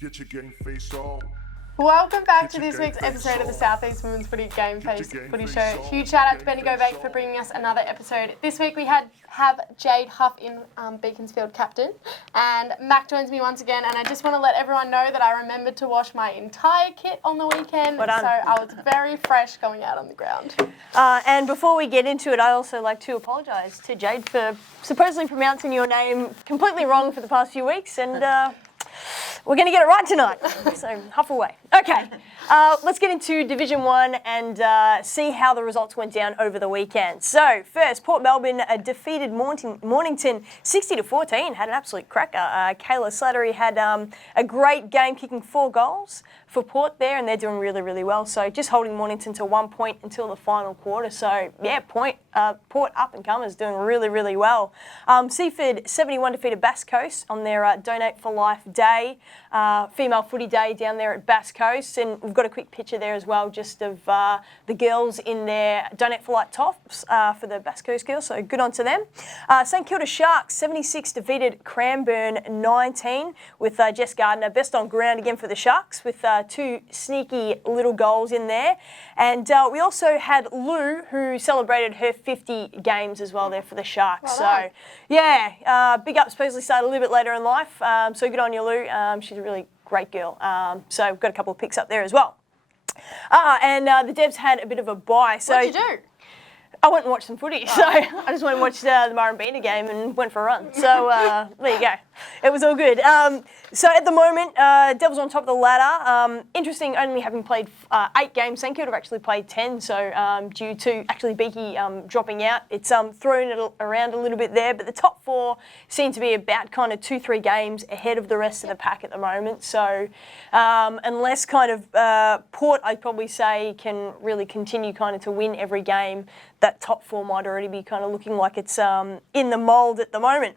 Get your GameFace on. Welcome back to this week's episode of the Southeast Women's Footy GameFace Footy Show. Huge shout out to Bendigo Bank for bringing us another episode. This week we have Jade Huff in Beaconsfield captain, and Mac joins me once again. And I just want to let everyone know that I remembered to wash my entire kit on the weekend, so I was very fresh going out on the ground. And before we get into it, I also like to apologise to Jade for supposedly pronouncing your name completely wrong for the past few weeks, and we're going to get it right tonight, so huff away. Okay, let's get into Division 1 and see how the results went down over the weekend. So first, Port Melbourne defeated Mornington 60-14, had an absolute cracker. Kayla Slattery had a great game, kicking 4 goals for Port there, and they're doing really, really well. So just holding Mornington to 1 point until the final quarter. So yeah, Port up and comers doing really, really well. Seaford 71 defeated Bass Coast on their Donate for Life Day, female footy day down there at Bass Coast, and we've got a quick picture there as well, just of the girls in their Donate for Life tops for the Bass Coast girls. So good on to them. St Kilda Sharks 76 defeated Cranbourne 19 with Jess Gardner best on ground again for the Sharks with 2 sneaky little goals in there. And we also had Lou, who celebrated her 50 games as well there for the Sharks. Well so yeah, big up. Supposedly started a little bit later in life. So good on you, Lou. She's a really great girl. So we've got a couple of picks up there as well. And the Devs had a bit of a bye. So What'd you do? I went and watched some footy, so I just went and watched the Murrumbina game and went for a run. So there you go. It was all good. So at the moment, Devils on top of the ladder. Interesting, only having played 8 games. St Kilda have actually played 10, so due to actually Beaky dropping out, it's thrown it around a little bit there. But the top 4 seem to be about kind of 2-3 games ahead of the rest of the pack at the moment. So unless kind of Port, I'd probably say, can really continue kind of to win every game, that top 4 might already be kind of looking like it's in the mould at the moment.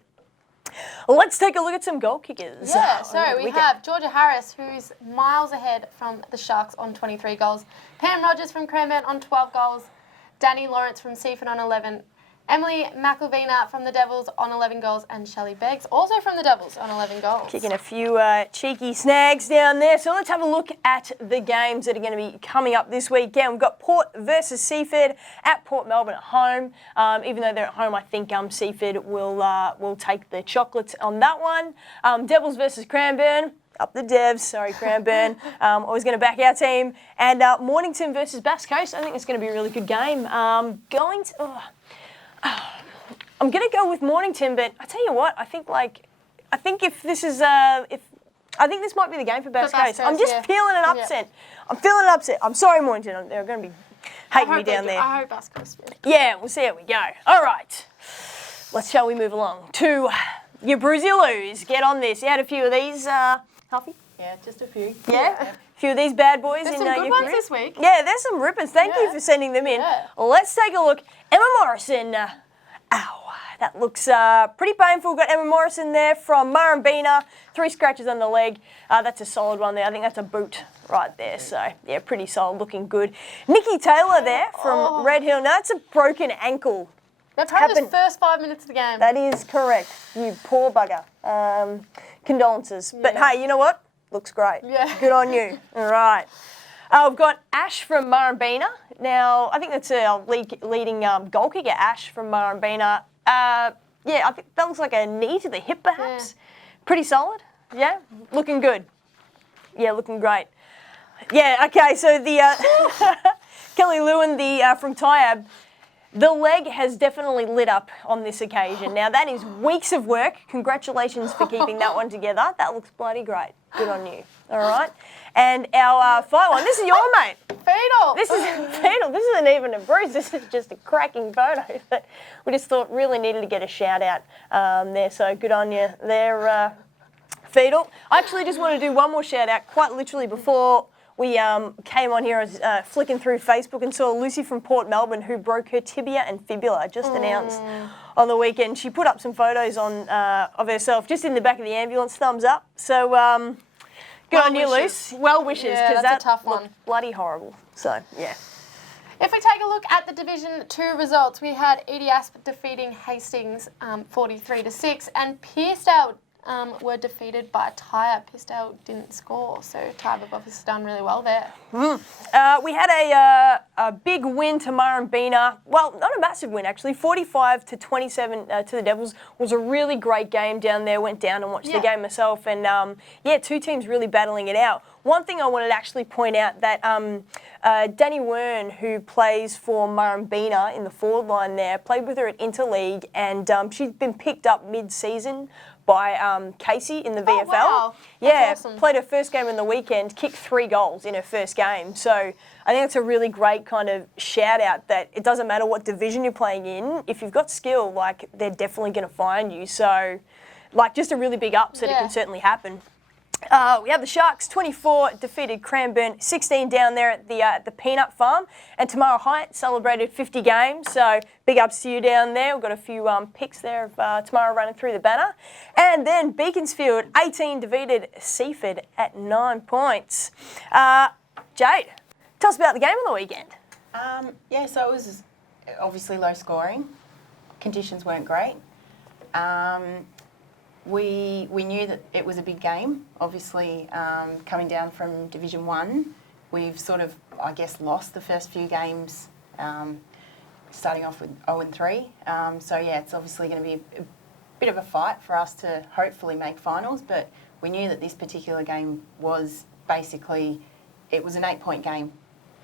Let's take a look at some goal kickers. Yeah, so we have Georgia Harris, who's miles ahead from the Sharks on 23 goals. Pam Rogers from Cranbourne on 12 goals. Danny Lawrence from Seaford on 11. Emily McElvina from the Devils on 11 goals, and Shelley Beggs also from the Devils on 11 goals. Kicking a few cheeky snags down there. So let's have a look at the games that are going to be coming up this weekend. We've got Port versus Seaford at Port Melbourne at home. Even though they're at home, I think Seaford will take the chocolates on that one. Devils versus Cranbourne. Up the Devs, sorry Cranbourne, always going to back our team. And Mornington versus Bass Coast, I think it's going to be a really good game. I'm going to go with Mornington, but I tell you what, I think if this is I think this might be the game for Bass Coast. I'm just feeling an upset. Yeah. I'm feeling an upset. I'm sorry, Mornington. They're going to be hating me down there. I hope Bass Coast wins. Yeah, we'll see how we go. All right, shall we move along to your Bruisey Loos? Get on this. You had a few of these, Huffy? Yeah, just a few. Yeah. A few of these bad boys there's in some good your ones career. this week. Yeah, there's some rippers. Thank you for sending them in. Yeah. Let's take a look. Emma Morrison. Ow, that looks pretty painful. Got Emma Morrison there from Murrumbina. 3 scratches on the leg. That's a solid one there. I think that's a boot right there. So, yeah, pretty solid, looking good. Nikki Taylor there from Red Hill. Now, that's a broken ankle. That's probably the first 5 minutes of the game. That is correct. You poor bugger. Condolences. But, hey, you know what? Looks great. Yeah. Good on you. All right. We've got Ash from Murrumbina. Now, I think that's our leading goal kicker, Ash from Murrumbina. Yeah, I think that looks like a knee to the hip, perhaps. Yeah. Pretty solid. Yeah, looking good. Yeah, looking great. Yeah, okay, so the Kelly Lewin from Tyab, the leg has definitely lit up on this occasion. Now, that is weeks of work. Congratulations for keeping that one together. That looks bloody great. Good on you. All right. And our final one, this is your mate. Fatal. This is Fatal. This isn't even a bruise. This is just a cracking photo that we just thought really needed to get a shout out there. So good on you there, Fatal. I actually just want to do one more shout out, quite literally before we came on here. I was flicking through Facebook and saw Lucy from Port Melbourne, who broke her tibia and fibula, just announced on the weekend. She put up some photos on of herself just in the back of the ambulance, thumbs up. So good on you, Luce. Well wishes, because that's a tough one. Looked bloody horrible. So, yeah. If we take a look at the Division 2 results, we had Edie Asp defeating Hastings 43-6, and Pearcedale were defeated by Tyre. Pistell didn't score, so Tyre have obviously done really well there. We had a big win to Murrumbeena. Well, not a massive win actually. 45-27 to the Devils was a really great game down there. Went down and watched the game myself, and two teams really battling it out. One thing I wanted to actually point out that Danny Wern, who plays for Murrumbeena in the forward line there, played with her at Interleague, and she's been picked up mid-season by Casey in the VFL. Oh, wow. That's awesome. Played her first game on the weekend, kicked 3 goals in her first game. So I think it's a really great kind of shout out that it doesn't matter what division you're playing in. If you've got skill, like, they're definitely going to find you. So, like, just a really big upset. It can certainly happen. We have the Sharks, 24 defeated Cranbourne, 16 down there at the Peanut Farm, and Tamara Heights celebrated 50 games, so big ups to you down there. We've got a few pics there of Tamara running through the banner. And then Beaconsfield, 18 defeated Seaford at 9 points. Jade, tell us about the game on the weekend. So it was obviously low scoring. Conditions weren't great. We knew that it was a big game. Obviously, coming down from Division 1, we've sort of, I guess, lost the first few games, starting off with 0-3. It's obviously going to be a bit of a fight for us to hopefully make finals, but we knew that this particular game was basically, it was an 8-point game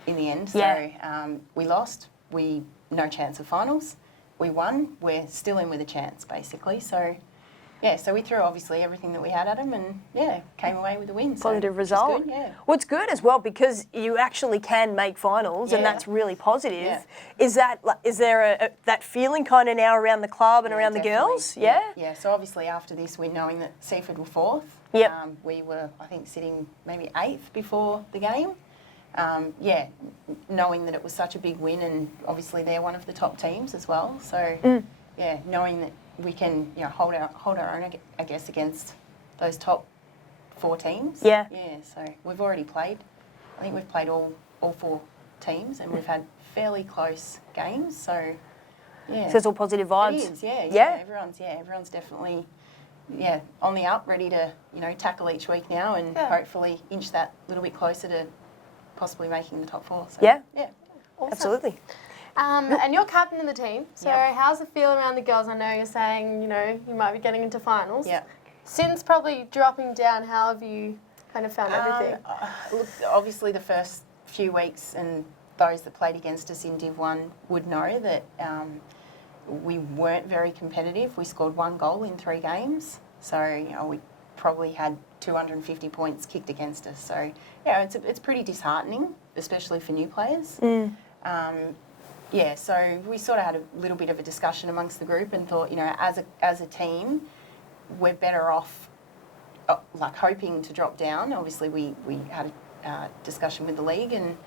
in the end. So we lost, no chance of finals. We won, we're still in with a chance, basically. So we threw obviously everything that we had at them, and came away with a win. Positive result. Good, yeah. Well, it's good as well because you actually can make finals, and that's really positive. Yeah. Is there that feeling kind of now around the club and around definitely. the girls? Yeah. So obviously after this, we're knowing that Seaford were 4th. Yep. We were, I think, sitting maybe 8th before the game. Knowing that it was such a big win, and obviously they're one of the top teams as well. So knowing that we can hold our own, I guess, against those top 4 teams. Yeah. So we've already played. I think we've played all 4 teams, and we've had fairly close games. So So it's all positive vibes. it is. Yeah. Everyone's definitely on the up, ready to tackle each week now, and hopefully inch that little bit closer to possibly making the top 4. So, Yeah. Awesome. Absolutely. And you're captain of the team, so how's the feel around the girls? I know you're saying, you might be getting into finals. Yeah. Since probably dropping down, how have you kind of found everything? Look, obviously the first few weeks, and those that played against us in Div 1 would know that we weren't very competitive. We scored 1 goal in 3 games, so we probably had 250 points kicked against us. So it's pretty disheartening, especially for new players. So we sort of had a little bit of a discussion amongst the group and thought, as a team, we're better off hoping to drop down. Obviously, we had a discussion with the league, and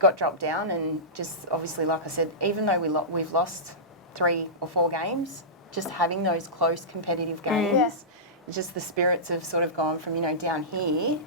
got dropped down, and just obviously, like I said, even though we've lost 3 or 4 games, just having those close competitive games, just the spirits have sort of gone from down here.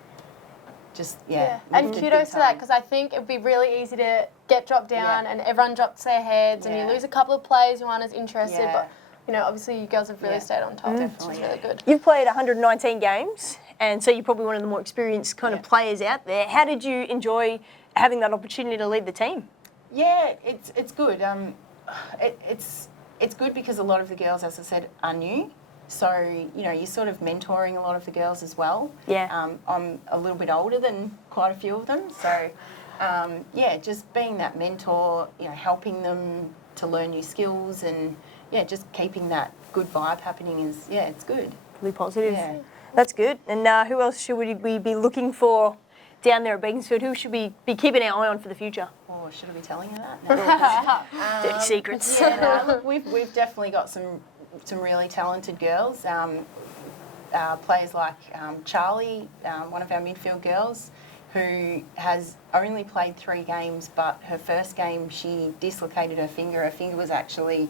And kudos to that, because I think it would be really easy to get dropped down and everyone drops their heads and you lose a couple of players who aren't as interested. But, obviously you girls have really stayed on top, which is really good. You've played 119 games, and so you're probably one of the more experienced kind of players out there. How did you enjoy having that opportunity to lead the team? Yeah, it's good. It's good because a lot of the girls, as I said, are new. So, you're sort of mentoring a lot of the girls as well. Yeah. I'm a little bit older than quite a few of them. So, just being that mentor, helping them to learn new skills, and, just keeping that good vibe happening is, it's good. Really positive. Yeah. That's good. And who else should we be looking for down there at Beaconsfield? Who should we be keeping our eye on for the future? Oh, should I be telling you that? No. Dirty secrets. Look, we've definitely got some really talented girls. Players like Charlie, one of our midfield girls, who has only played 3 games, but her first game she dislocated her finger. Her finger was actually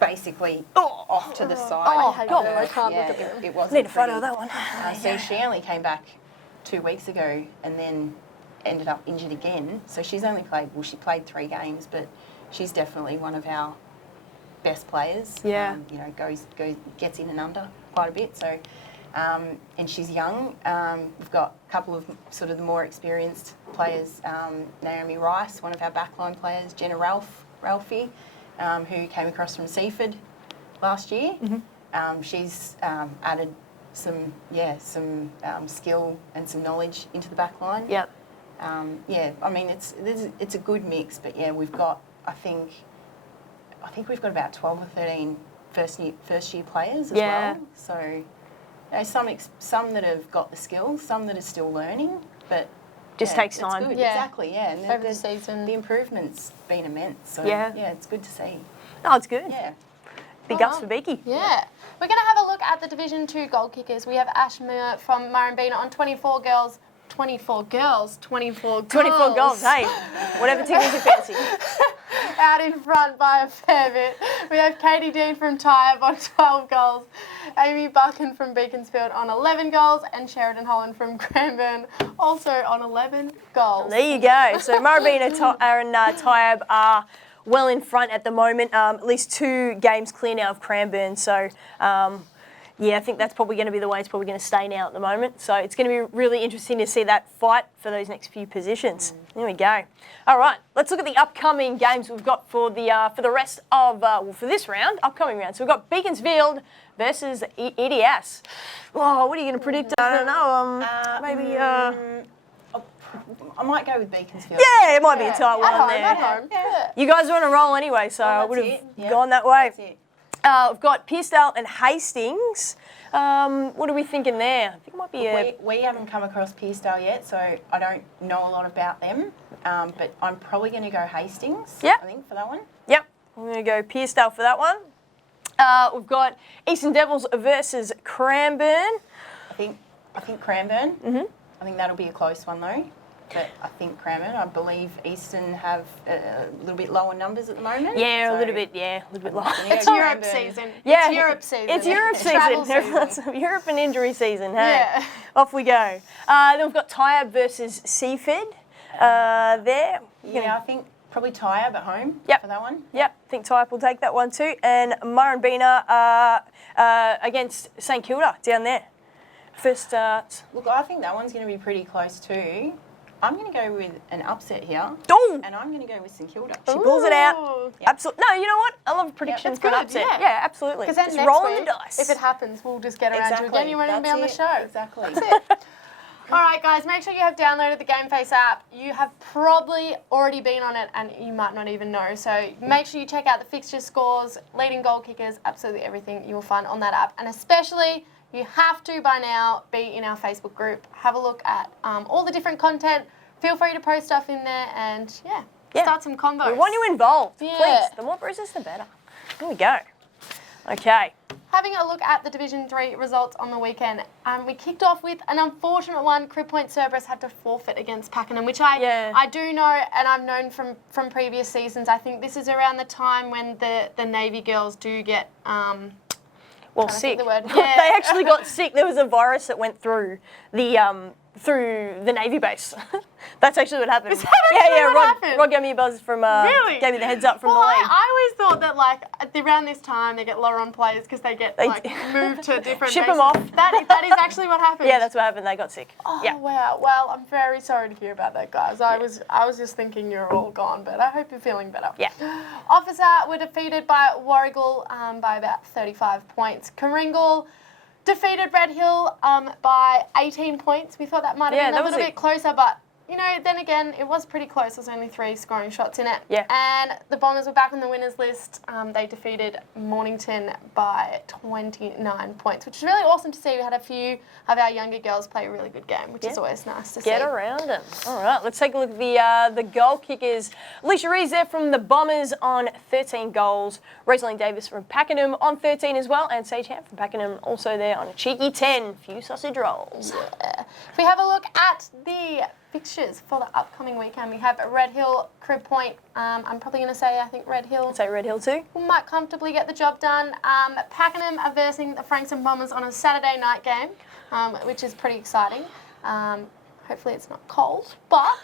basically off to the side. Oh, I God, I can't look at it. It wasn't Need a photo of pretty. that one. So she only came back 2 weeks ago and then ended up injured again. So she's only played, she played 3 games, but she's definitely one of our best players. Yeah. Gets in and under quite a bit. So, and she's young. We've got a couple of sort of the more experienced players. Naomi Rice, one of our backline players. Jenna Ralphie, who came across from Seaford last year. She's added some skill and some knowledge into the back line. Yep. I mean, it's a good mix, but yeah, we've got, I think we've got about 12 or 13 first year players as well. So, some that have got the skills, some that are still learning, but just takes time. It's good. Yeah. Exactly, yeah. And Over the season. the improvement's been immense. So Yeah. it's good to see. Oh, it's good. Yeah. Big ups for Beaky. Yeah. We're going to have a look at the Division 2 goal kickers. We have Ash Muir from Murrumbina on 24 girls. 24 goals. 24 goals, hey. Whatever tickles you fancy. Out in front by a fair bit. We have Katie Dean from Tyab on 12 goals, Amy Buchan from Beaconsfield on 11 goals, and Sheridan Holland from Cranbourne also on 11 goals. There you go. So Murrumbina and Tyab are well in front at the moment. At least 2 games clear now of Cranbourne. So, I think that's probably going to be the way it's probably going to stay now at the moment. So it's going to be really interesting to see that fight for those next few positions. There we go. All right, let's look at the upcoming games we've got for the rest of for this round, upcoming round. So we've got Beaconsfield versus EDS. Oh, what are you going to predict? I don't know. Maybe. I might go with Beaconsfield. Yeah, it might be a tight one At there. home. Yeah. You guys are on a roll anyway, so I would have gone that way. That's it. We've got Pearcedale and Hastings. What are we thinking there? I think it might be We haven't come across Pearcedale yet, so I don't know a lot about them. But I'm probably going to go Hastings. Yep. I think for that one. Yep, I'm going to go Pearcedale for that one. We've got Eastern Devils versus Cranbourne. I think Cranbourne. I think that'll be a close one though. But I think Cranbourne. I believe Eastern have a little bit lower numbers at the moment. Yeah, so a little bit lower. It's Europe season. Yeah, It's Europe season. It's Europe Travel season. Europe and injury season. Hey, Yeah. off we go. Then we've got Tyab versus Seaford. There. Yeah, I think probably Tyab at home Yep. for that one. Yep, I think Tyab will take that one too. And Murrumbina against St Kilda down there. First start. Look, I think that one's going to be pretty close too. I'm going to go with an upset here. Oh! And I'm going to go with St Kilda. She pulls it out. Ooh. Yep. Absolutely. No, you know what? I love predictions that's for an good, upset. yeah. Absolutely. Because then Just next rolling week, the dice. if it happens, we'll just get around to it again. You won't even be on the That's show. it. Exactly. That's it. All right, guys, make sure you have downloaded the GameFace app. You have probably already been on it and you might not even know. So make sure you check out the fixture scores, leading goal kickers, absolutely everything you will find on that app. And especially, you have to, by now, be in our Facebook group. Have a look at all the different content. Feel free to post stuff in there and, start some combos. We want you involved. Yeah. Please. The more bruises, the better. Here we go. Okay. Having a look at the Division 3 results on the weekend, we kicked off with an unfortunate one. Crib Point Cerberus had to forfeit against Pakenham, which I do know and I've known from previous seasons. I think this is around the time when the Navy girls do get... sick. The word. They Yeah. actually got sick. There was a virus that went through the Navy base. That's actually what happened. Is that actually what happened? Rod gave me a buzz from Really? gave me the heads up from Well, the league. I always thought that around this time they get lower on players because they get moved to different Ship 'em bases. off. That is actually what happened. Yeah, that's what happened. They got sick. Oh, yeah. wow. Well, I'm very sorry to hear about that, guys. I was just thinking you're all gone, but I hope you're feeling better. Yeah. Officer were defeated by Warrigal by about 35 points. Karingal defeated Red Hill by 18 points. We thought that might have been a little bit closer, but then again, it was pretty close. There's only 3 scoring shots in it. Yeah. And the Bombers were back on the winners list. They defeated Mornington by 29 points, which is really awesome to see. We had a few of our younger girls play a really good game, which is always nice to see. Get around them. All right, let's take a look at the goal kickers. Alicia Rees there from the Bombers on 13 goals. Rosalind Davis from Pakenham on 13 as well. And Sage Ham from Pakenham also there on a cheeky 10. Few sausage rolls. Yeah. If we have a look at the fixtures for the upcoming weekend, we have Red Hill, Crib Point. I'm probably going to say, I think Red Hill. I'd say Red Hill too. Might comfortably get the job done. Pakenham are versing the Frankston Bombers on a Saturday night game, which is pretty exciting. Hopefully it's not cold, but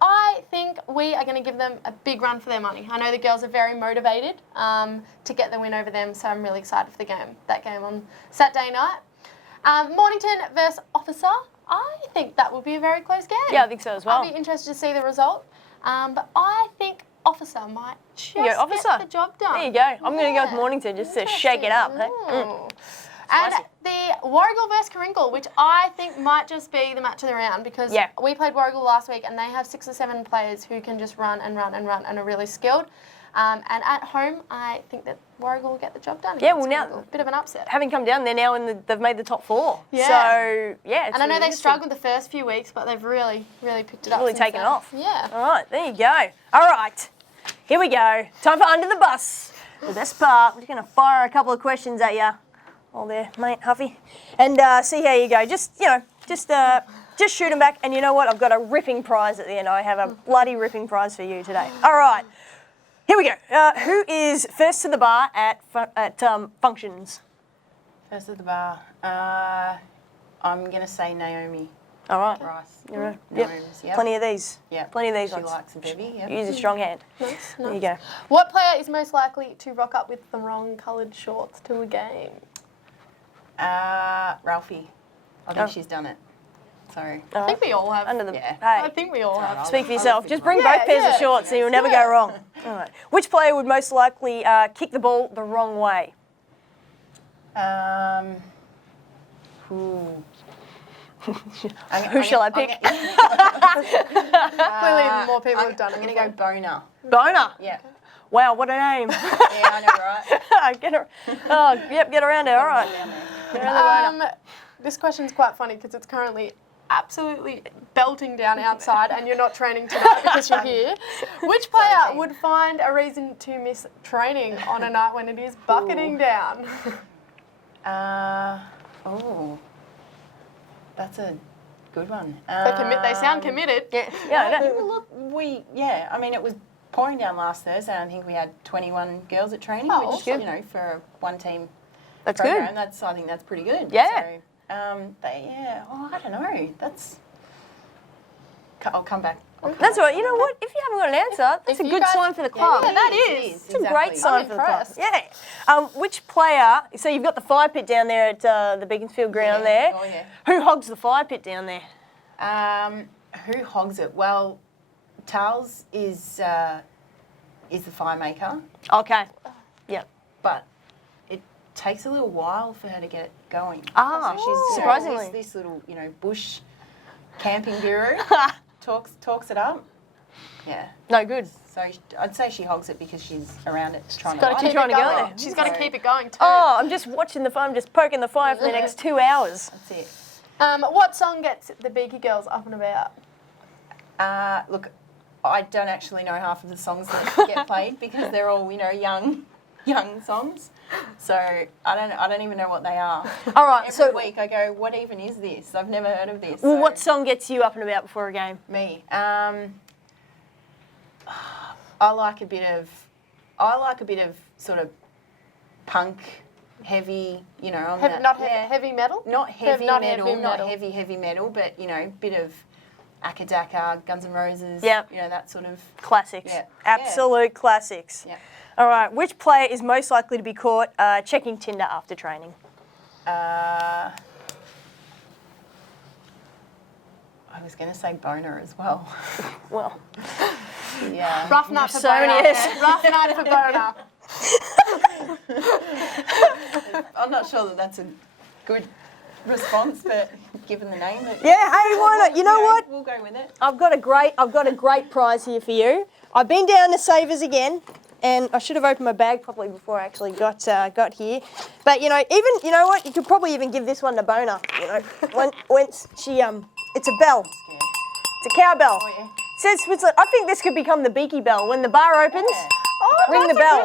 I think we are going to give them a big run for their money. I know the girls are very motivated to get the win over them, so I'm really excited for that game on Saturday night. Mornington versus Officer. I think that will be a very close game. Yeah, I think so as well. I'll be interested to see the result. But I think Officer might just get the job done. There you go. I'm going to go with Mornington just to shake it up. Hey? And the Warragul versus Karinkle, which I think might just be the match of the round because we played Warragul last week and they have 6 or 7 players who can just run and run and run and are really skilled. And at home, I think that Warragul will get the job done. Yeah, well now a bit of an upset. Having come down, they're now they've made the top 4. Yeah. So yeah, and I know they struggled the first few weeks, but they've really picked it up. Really taken it off. Yeah. All right, there you go. All right, here we go. Time for Under the Bus. The best part. We're just going to fire a couple of questions at you. All there, mate, Huffy, and see how you go. Just shoot them back. And you know what? I've got a ripping prize at the end. I have a bloody ripping prize for you today. All right. Here we go. Who is first to the bar at functions? First to the bar. I'm going to say Naomi. All right. Rice. You're right. Gnomes, yep. Plenty of these. Yeah. Plenty of these She ones. likes a bevy. Yep. Use a strong hand. Nice. There you go. What player is most likely to rock up with the wrong coloured shorts to a game? Ralphie. I think she's done it. Sorry. I think we all have. Under the Yeah. Hey, I think we all have. speak for yourself. Just bring both pairs of shorts, so you'll never go wrong. All right. Which player would most likely kick the ball the wrong way? Who shall I pick? Clearly, more people have done it. I'm going to go Boner. Boner. Yeah. Wow, what a name. Yeah, I know, right? Get around there. All right. Get around the This question's quite funny because it's currently absolutely belting down outside and you're not training tonight because you're here. Which player would find a reason to miss training on a night when it is bucketing down? That's a good one. They sound committed. Yeah. Look, I mean, it was pouring down last Thursday and I think we had 21 girls at training, Oh, which, awesome. you know, for a one-team That's program, good. I think that's pretty good. Yeah. So, I don't know. I'll come back. That's all right. You know what? If you haven't got an answer, that's If a you good guys- sign for the club. Yeah, that is. It's a great sign for the club. impressed. Yeah. Which player? So you've got the fire pit down there at the Beaconsfield ground there. Oh, yeah. Who hogs the fire pit down there? Who hogs it? Well, Tals is the fire maker, Okay. Yeah. but it takes a little while for her to get it going. Ah, so she's surprisingly. this little bush camping guru talks it up. Yeah. No good. So I'd say she hogs it because she's around it trying gotta to keep trying to go there. She's got to keep it going too. Oh, I'm just watching the fire. I'm just poking the fire for the next 2 hours. That's it. What song gets the Beaky girls up and about? Look, I don't actually know half of the songs that get played because they're all young songs. So I don't even know what they are. All right. Every week I go, what even is this? I've never heard of this. Well, So, what song gets you up and about before a game? Me. I like a bit of sort of punk, heavy. Heavy metal? Not heavy Not metal, heavy not metal. heavy metal, but bit of Akadaka, Guns N' Roses. Yep. That sort of. Classics. Yeah. Absolute classics. Yeah. All right. Which player is most likely to be caught checking Tinder after training? I was going to say Boner as well. Well, Yeah. Rough night for so Boner. yes. Rough night for Boner. I'm not sure that that's a good response, but given the name, yeah. Hey, why not? You know what? We'll go with it. I've got a great prize here for you. I've been down to Savers again, and I should have opened my bag properly before I actually got here. But you know what? You could probably even give this one to Boner. When she it's a bell. It's a cowbell. Oh yeah. Says Switzerland. I think this could become the Beaky Bell when the bar opens. Yeah. Ring the That's bell. a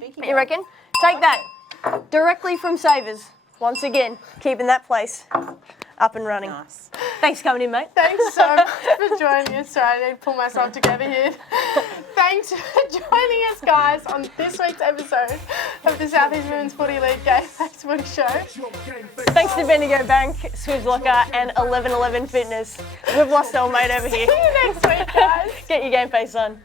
good one. You reckon? Take that directly from Savers. Once again, keeping that place up and running. Nice. Thanks for coming in, mate. Thanks so much for joining us. Sorry, I need to pull myself together here. thanks for joining us, guys, on this week's episode of the South East Women's Footy League GameFace Footy Show. Thanks to Bendigo Bank, Swivs Locker, and 1111 Fitness. We've lost our mate over here. See you next week, guys. Get your game face on.